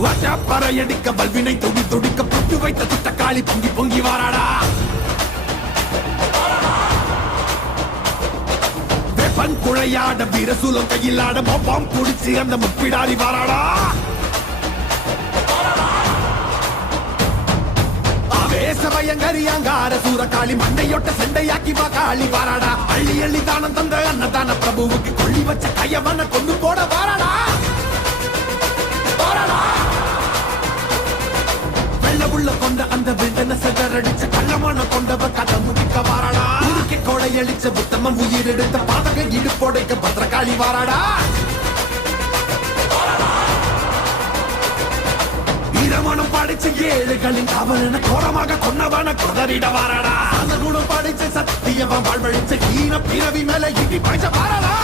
பறையடிக்க வல்வினை துடி துடிக்க புட்டு வைத்த துட்டக்காளி பொங்கி பொங்கி வாராடா. வெப்பன் குழையாட வீரசூலம் கையிலாட மொப்பாம் குடிச்சு அந்த முப்பிடாரி வாராடா. ஆவேசபயங்கரியாங்கார சூரகாளி மண்டையொட்ட செண்டையாக்கி வா காளி வாராடா. அள்ளி அள்ளி தானம் தந்த அன்னதான பிரபுவுக்கு கொள்ளி வச்ச கையவன கொண்டு போட வாராடா. உள்ள கொண்ட அந்த வில்டன செதறடிச்ச கள்ளமான கொண்டவ கதை முடிக்க வாராடா. உருக்கி கொடையளிச்ச புத்தமன் உயிர் எடுத்த பாதக இடுப்போடைக்க பத்திரகாளி வாராடா. இரமணம் படிச்ச ஏழுகளின் அவன கோரமாக கொன்னவன கொதறிட வாராடா. அந்த குணம் படிச்ச சத்தியவன் வாழ்வழிச்ச ஈன பிறவி மேல இடி பாய்ச்ச வாராடா.